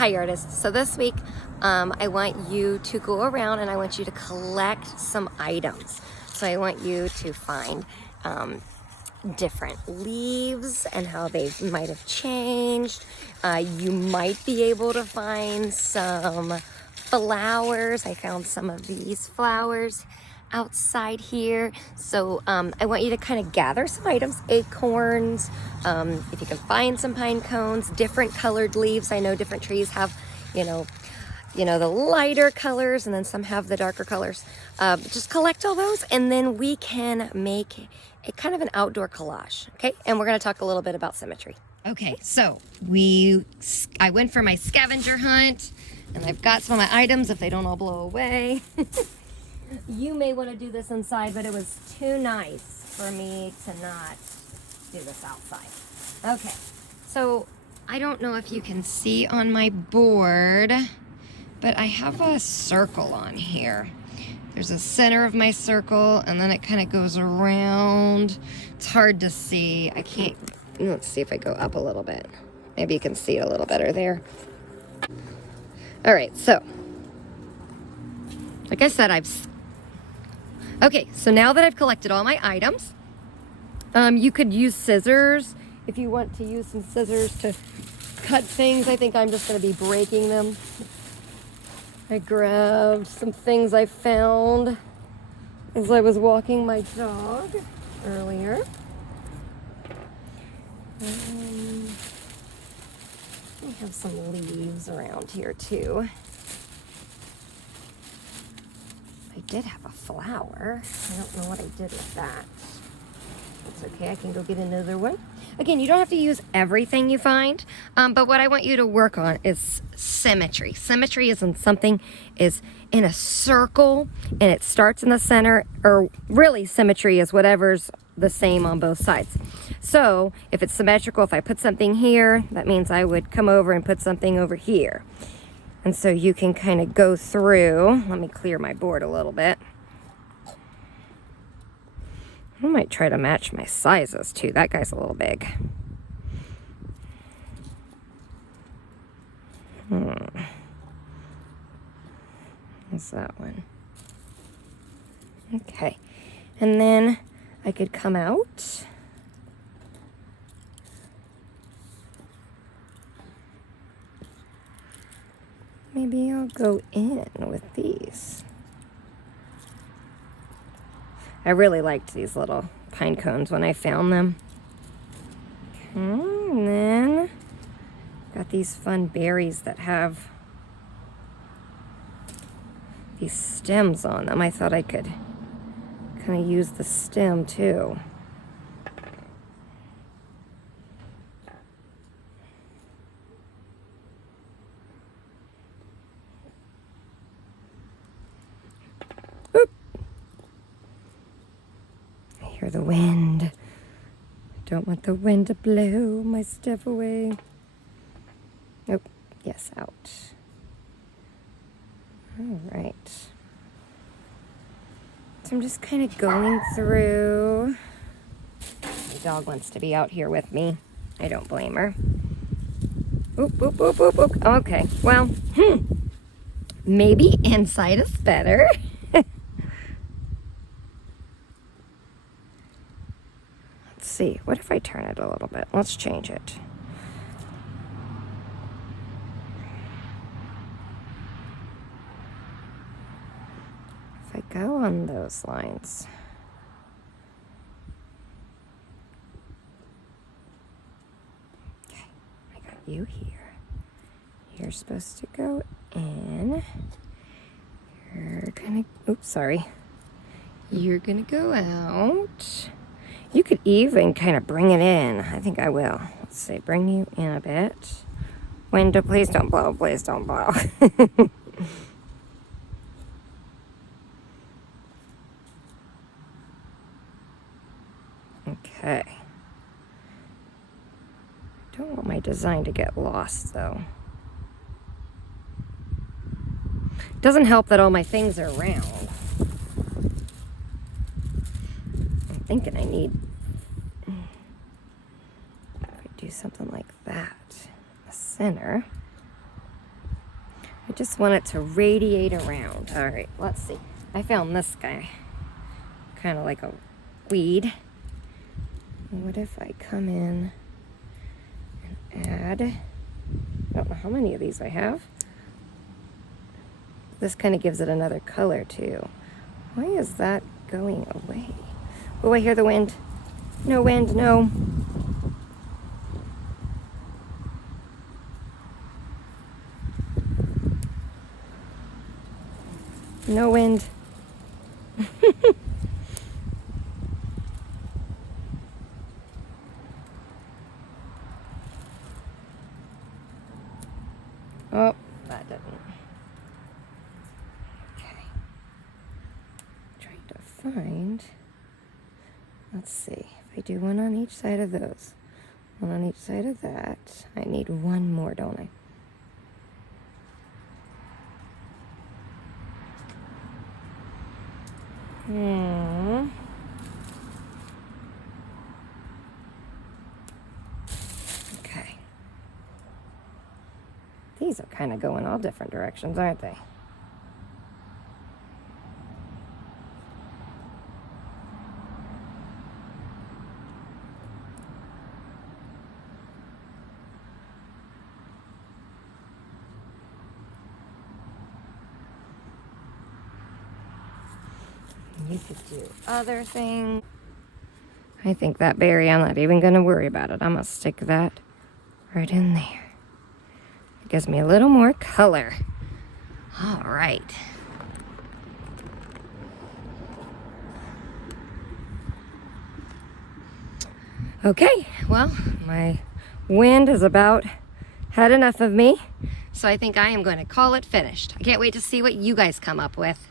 Hi artists. So this week I want you to go around and I want you to collect some items. So I want you to find different leaves and how they might have changed. You might be able to find some flowers. I found some of these flowers outside here. So I want you to kind of gather some items, acorns, if you can find some pine cones, different colored leaves. I know different trees have, you know, the lighter colors and then some have the darker colors. Just collect all those and then we can make a kind of an outdoor collage, okay? And we're gonna talk a little bit about symmetry. Okay, so I went for my scavenger hunt and I've got some of my items if they don't all blow away. You may want to do this inside, but it was too nice for me to not do this outside. Okay, so I don't know if you can see on my board, but I have a circle on here. There's a center of my circle, and then it kind of goes around. It's hard to see. I can't, let's see if I go up a little bit. Maybe you can see it a little better there. All right, so, like I said, okay, so now that I've collected all my items, you could use scissors if you want to use some scissors to cut things. I think I'm just going to be breaking them. I grabbed some things I found as I was walking my dog earlier. I have some leaves around here too. I did have a flower. I don't know what I did with that. That's okay, I can go get another one. Again, you don't have to use everything you find, but what I want you to work on is symmetry. Symmetry is when something is in a circle and it starts in the center, or really symmetry is whatever's the same on both sides. So if it's symmetrical, if I put something here, that means I would come over and put something over here. And so you can kind of go through. Let me clear my board a little bit. I might try to match my sizes too. That guy's a little big. What's that one? Okay. And then I could come out. Maybe I'll go in with these. I really liked these little pine cones when I found them. Okay, and then got these fun berries that have these stems on them. I thought I could kind of use the stem too. Hear the wind. Don't want the wind to blow my stuff away. Nope. Yes, out. All right. So I'm just kind of going through. My dog wants to be out here with me. I don't blame her. Oop, oop, oop, oop, oop. Okay. Well, maybe inside is better. See, what if I turn it a little bit? Let's change it. If I go on those lines. Okay, I got you here. You're supposed to go in. You're gonna, oops, sorry. You're gonna go out. You could even kind of bring it in. I think I will. Let's see, bring you in a bit. Window, please don't blow, please don't blow. Okay. Don't want my design to get lost though. Doesn't help that all my things are round. I'm thinking I need, if I do something like that, the center. I just want it to radiate around. All right, let's see. I found this guy, kind of like a weed. What if I come in and add, I don't know how many of these I have. This kind of gives it another color too. Why is that going away? Oh, I hear the wind. No wind, no. No wind. Oh, that didn't. Okay. Trying to find. Let's see. If I do one on each side of those, one on each side of that, I need one more, don't I? Okay. These are kind of going all different directions, aren't they? You could do other things. I think that berry, I'm not even going to worry about it. I'm going to stick that right in there. It gives me a little more color. All right. Okay, well, my wind has about had enough of me. So I think I am going to call it finished. I can't wait to see what you guys come up with.